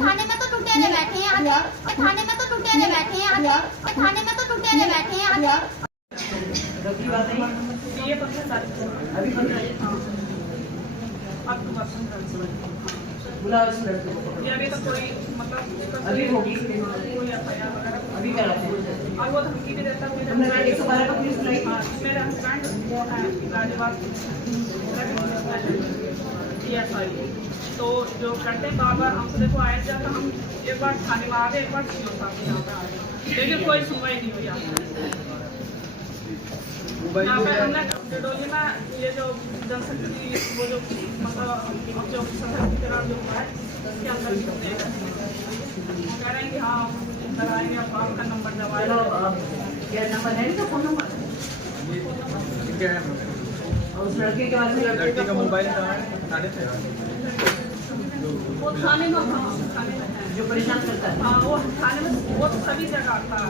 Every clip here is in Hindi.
थाने में तो टुटेरे बैठे हैं आगे, थाने में तो टुटेरे बैठे हैं आगे, थाने में तो टुटेरे बैठे हैं आगे। ये 15 तारीख अभी 15 अक्टूबर बुलाओ इस लड़के को। ये अभी तो कोई मतलब अभी होगी कोई एफआईआर वगैरह अभी क्या रहते हैं और वो धमकी भी देता है। तुमने 112 का पुलिस बुलाई? मेरा हस्बैंड वो है गाजियाबाद DSI, तो जो करते हैं बार बार हमसे देखो आया जाता, हम एक बार थाने में आ गए, एक बार सीओ साहब के यहाँ पे आ गए, लेकिन कोई सुनवाई नहीं हुई। यहाँ पे हमने डिडोली में ये जो जनशक्ति वो जो मतलब जो सशक्तिकरण जो हुआ है उसके अंदर कह रहे हैं कि हाँ अंदर आएंगे, आप आपका नंबर दबाएगा। क्या नंबर है इनका, फोन नंबर और उस लड़के के बारे में लड़के का मोबाइल थाने से वो थाने में, हाँ थाने में है जो परेशान करता है। हाँ वो थाने में, वो तो सभी जगह था।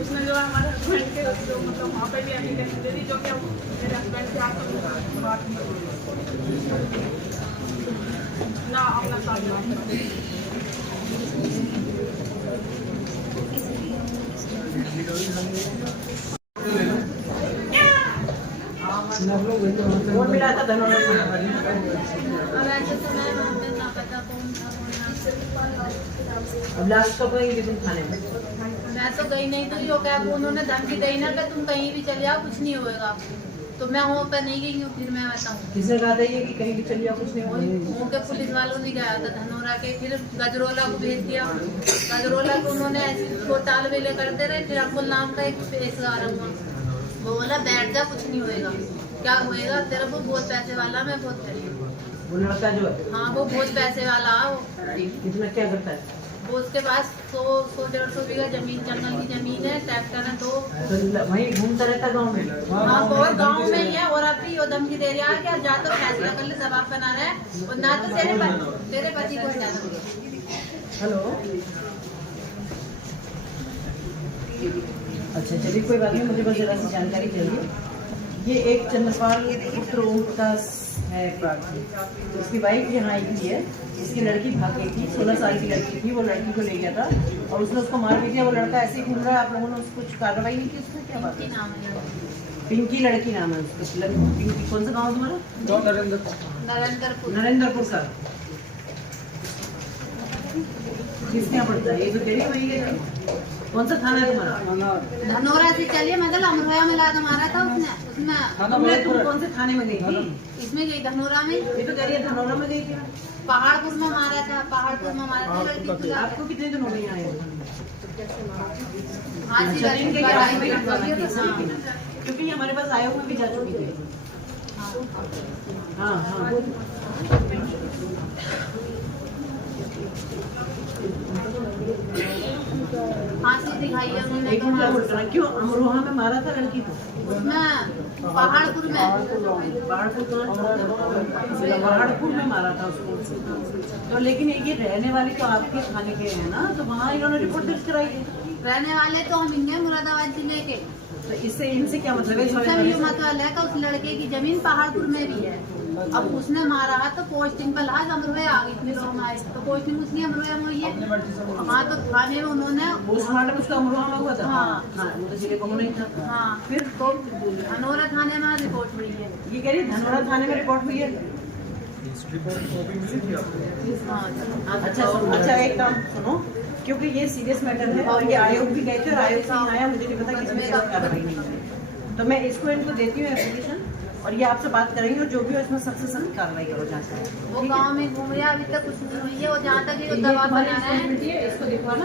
उसने जो है हमारे हस्बैंड के जो मतलब वहाँ पे भी एप्लीकेशन दे दी, जो कि मेरे हस्बैंड के आप बात नहीं ना अपना साथ वोट मिला था धनौरा में। अब लास्ट कब गई तुम थाने में? मैं तो गई नहीं, तो जो क्या उन्होंने धमकी दी ना कि तुम कहीं भी चले जाओ कुछ नहीं होएगा, तो मैं वहाँ पर नहीं गई हूँ। फिर मैं बताऊँ किसने कहा था ये कि कहीं भी चल जाओ कुछ नहीं होगा? वहाँ के पुलिस वालों ने गया था धनौरा के, फिर गजरोला को भेज दिया। गजरोला को उन्होंने ऐसे ताल वेले करते रहे। फिर अकुल नाम का एक पेशेवर हुआ, वो बोला बैठ जा कुछ नहीं होएगा। क्या होएगा तेरा, वो बहुत पैसे वाला, मैं बहुत गरीब। वो लड़का जो है हाँ वो बहुत पैसे वाला, कितना क्या करता है? वो उसके पास 100-150 बीघा जमीन, जंगल की जमीन है, ट्रैक्टर है। तो वहीं घूमता रहता गाँव में? हाँ बहुत गाँव में ही है। और अभी वो धमकी दे रहा है कि जा तो फैसला कर ले, दबाव बना रहा है और ना तो तेरे पति को हटा दूंगी। हेलो, अच्छा चलिए कोई बात नहीं, मुझे बस जरा सी जानकारी चाहिए। ये एक चंद्रपाल पुत्र ओम प्रकाश है प्रार्थी, उसकी वाइफ यहाँ आई थी है, इसकी लड़की भाग गई थी, 16 साल की लड़की थी। वो लड़की को ले गया था और उसने उसको मार भी दिया। वो लड़का ऐसे ही घूम रहा है, आप लोगों ने उसको कुछ कार्रवाई नहीं की उसमें? क्या बात है? पिंकी लड़की नाम है उसका। पिंकी कौन सा गाँव तुम्हारा? नरेंद्रपुर का। किसके यहाँ पड़ता है ये? तो तेरी वही है। कौन सा थाना है तुम्हारा? धनौरा से चलिए, मतलब अमरोया में लाद मारा था उसने। तुम कौन से थाने में गई थी? इसमें गई धनौरा में। ये तो कह रही है धनौरा में गई थी। पहाड़पुर में मारा था, पहाड़पुर में मारा था लड़की को। आपको कितने दिन हो गए यहाँ आए? हाँ जी, क्योंकि हमारे पास आए हुए भी जा चुकी थी। हाँ हाँ फांसी दिखाई है उन्होंने। एक मिनट होल्ड करना। क्यों अमरोहा में मारा था लड़की को? उसमें पहाड़पुर में मारा था उसको। तो लेकिन ये रहने वाली तो आपके थाने के हैं ना, तो वहाँ इन्होंने रिपोर्ट दर्ज कराई थी। रहने वाले तो हम ही हैं मुरादाबाद जिले के। तो इससे इनसे क्या मतलब है? सब ये मतलब है कि उस लड़के की जमीन पहाड़पुर में भी है। अब उसने मारा है तो पोस्टिंग पर लाज अमरोया आ गई थी, तो पोस्टिंग उसकी अमरोया में हुई है। हाँ तो थाने में उन्होंने पोस्टमार्टम उसका अमरोहा में हुआ था। हाँ हाँ वो तो जिले को नहीं था। हाँ फिर तो धनौरा थाने में रिपोर्ट हुई है। ये कह रही धनौरा थाने में रिपोर्ट हुई है। अच्छा एक काम सुनो, क्योंकि ये सीरियस मैटर है और ये आयोग भी गए थे और आयोग से आया, मुझे नहीं पता किसमें कार्रवाई नहीं है। तो मैं इसको इनको देती हूँ एप्लीकेशन और ये आपसे बात करेंगे और जो भी हो इसमें सबसे सख्त कार्रवाई करो जहाँ से। वो गांव में घूम रहा, अभी तक कुछ नहीं हुई है। वो जहाँ तक ये दवा बना रहा है इसको दिखवाना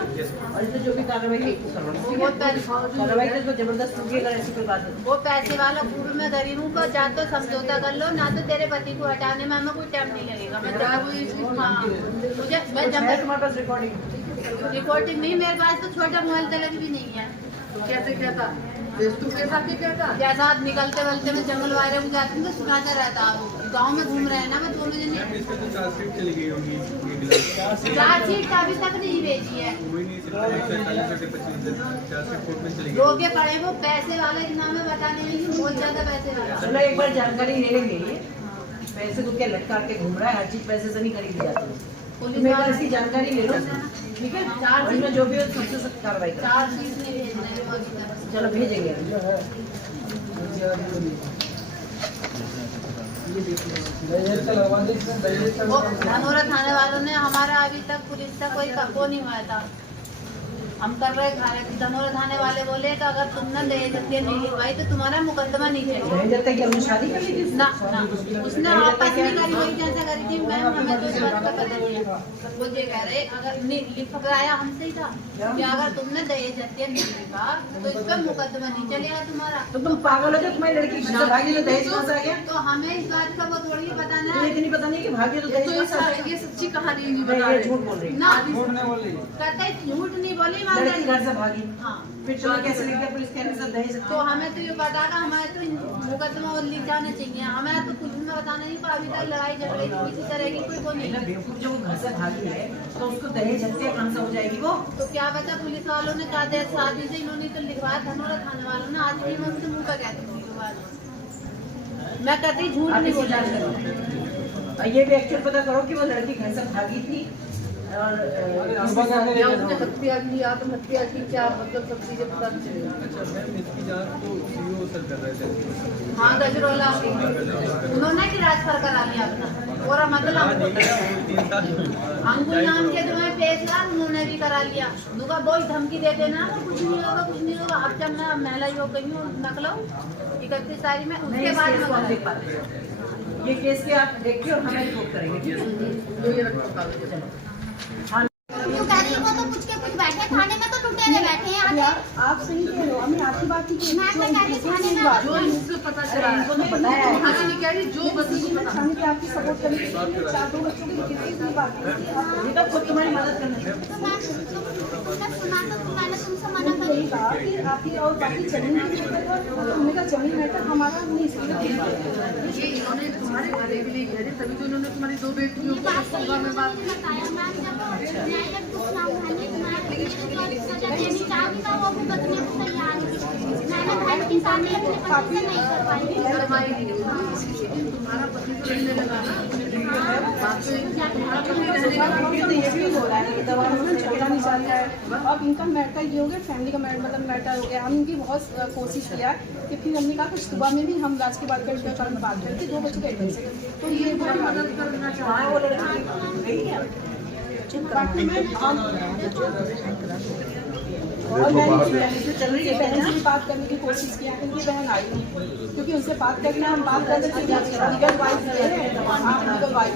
और इससे जो भी कार्रवाई है इसको करवाना। वो कार्रवाई तो जबरदस्त होगी अगर ऐसी कोई बात है। वो पैसे वाला पूर्व में गरीब हूँ, जा तो समझौता कर लो, ना तो तेरे पति को हटाने में हमें कोई टाइम नहीं लगेगा। मैं मुझे मैं तुम्हारे पास रिकॉर्डिंग नहीं, मेरे पास तो छोटा मोबाइल तक भी नहीं है। कैसे क्या था? जैसा आप निकलते वलते में जंगल वायरे में जाते हैं तो सुनाता रहता। गांव में घूम रहे हैं ना, मैं दोनों जने चार्जशीट अभी तक नहीं भेजी है। रोके पड़े वो पैसे वाले के नाम में बताने में बहुत ज्यादा पैसे वाला। चलो एक बार जानकारी ले लेंगे। पैसे तो क्या लटका के घूम रहा है, हर चीज पैसे से नहीं खरीदी जाती। पुलिस मेरे वाले इसकी जानकारी ले लो, ठीक है? और इसमें जो भी हो सबसे सख्त कार्रवाई करो। 4 चीज नहीं भेजना है वो की तरफ से। चलो भेजेंगे। वो धनोरा थाने वालों ने हमारा अभी तक पुलिस तक कोई वो नहीं हुआ था। हम कर रहे धनोरा थाने वाले बोले तो अगर तुमने दहेज हत्या नहीं लिखवाई तो तुम्हारा मुकदमा नहीं चलेगा। दहेज हत्या की हमने शादी कर ली थी? ना ना उसने आपस में करी वही जैसा करी थी मैम, हमें तो इस बात का पता नहीं है। वो ये कह रहे अगर लिखवाया हमसे ही था कि अगर तुमने दहेज हत्या नहीं लिखा तो इस पर मुकदमा नहीं चलेगा तुम्हारा। तो तुम पागल हो गए? तुम्हारी लड़की घर से भागी तो दहेज कहाँ से आ गया? तो हमें इस बात का वो थोड़ी बताना तुम्हें है। इतनी पता नहीं कि भागी तो दहेज कहाँ से आ गया? ये सच्ची कहानी नहीं नहीं, ये झूठ बोल रही है। ना झूठ नहीं बोल रही। कहते झूठ नहीं बोली लड़की माता। घर से भागी, हाँ फिर तुम्हें कैसे लग गया पुलिस कहने से दहेज तो हमें तो ये बता था हमारे तो मुकदमा और लिख जाना चाहिए। हमें तो पुलिस में बताना नहीं पर अभी तक लड़ाई झगड़े की किसी तरह की कोई वो नहीं ना नहीं। बेवकूफ, जब वो घर से भागी है तो उसको दहेज हत्या कहाँ से हो जाएगी वो? तो क्या पता पुलिस वालों ने कहा दहेज शादी से इन्होंने तो लिखवाया धनोरा थाने वालों ने। आज भी मैं उनसे मुँह का कहती हूँ, मैं कहती झूठ आप नहीं इसकी बोल जांच करो और ये भी एक्चुअल पता करो कि वो लड़की घर से भागी थी और या उसने हत्या की आत्महत्या की, क्या मतलब सब चीजें पता नहीं चलेगा। अच्छा मैम, इसकी जांच तो सीओ सर कर रहे थे। हाँ गजरोला उन्होंने कि राजभर करा लिया अपना पूरा मतलब अंकुल नाम के तुम्हें पेशवा उन्होंने भी करा लिया। दुका बोल धमकी दे देना कुछ नहीं होगा कुछ नहीं होगा। अब जब मैं महिला योग गई हूँ नकलो 31 तारीख में उसके बाद इसको हम देख पाते हैं। ये केस के आप देखिए और हमें रिपोर्ट करेंगे, ठीक है? क्यों कह रही है? वो तो कुछ के कुछ बैठे थाने में तो लुटेरे बैठे हैं आगे। आप सही कह रहे हो, हमें आपकी बात की मैं तो कह रही थाने में जो इनको पता चला इनको तो पता है। हाँ नहीं कह रही जो बच्ची को पता हम क्या आपकी सपोर्ट करेंगे? 4 बच्चों की कितनी बात है? ये तो खुद तुम्हारी मदद करना है। तो मैं तुमने सुना तो मैंने तुमसे मना मैंने करी। यही कहा कि आपकी और बाकी जमीन की दिक्कत है, तो हमने कहा जमीन मैटर हमारा नहीं इसलिए ये इन्होंने तुम्हारे घरे के लिए कह रहे तभी तो इन्होंने तुम्हारी 2 बेटियों ये को बात सही सभा में बात है, बताया मैम जब न्यायालय कुछ ना माने तुम्हारे जो सजा देनी चाहती था वो भी बदलने को तैयार थी। मैंने भाई के सामने अपने पति से नहीं कर पाई। करवाई नहीं। तुम्हारा पति तो रहने लगा ना बात तो तुम्हारा पति रहने लगा। फिर तो ये भी हो रहा है कि दवा उन्होंने झगड़ा नहीं चल रहा है। अब इनका मैटर ये हो गया, फैमिली का मतलब मैटर हो गया। हम इनकी बहुत कोशिश किया कि फिर हमने कहा कि सुबह में भी हम राज की बात करके बात करते 2 बच्चों का एडमिशन, तो ये कोई मदद करना चाह हाँ, वो लड़की गई है। बाकी में और मैंने इससे चल रही है बहन से बात करने की कोशिश की, उनकी बहन आई नहीं क्योंकि उनसे बात करना हम बात करते थे लीगल वाइफ है, लीगल वाइफ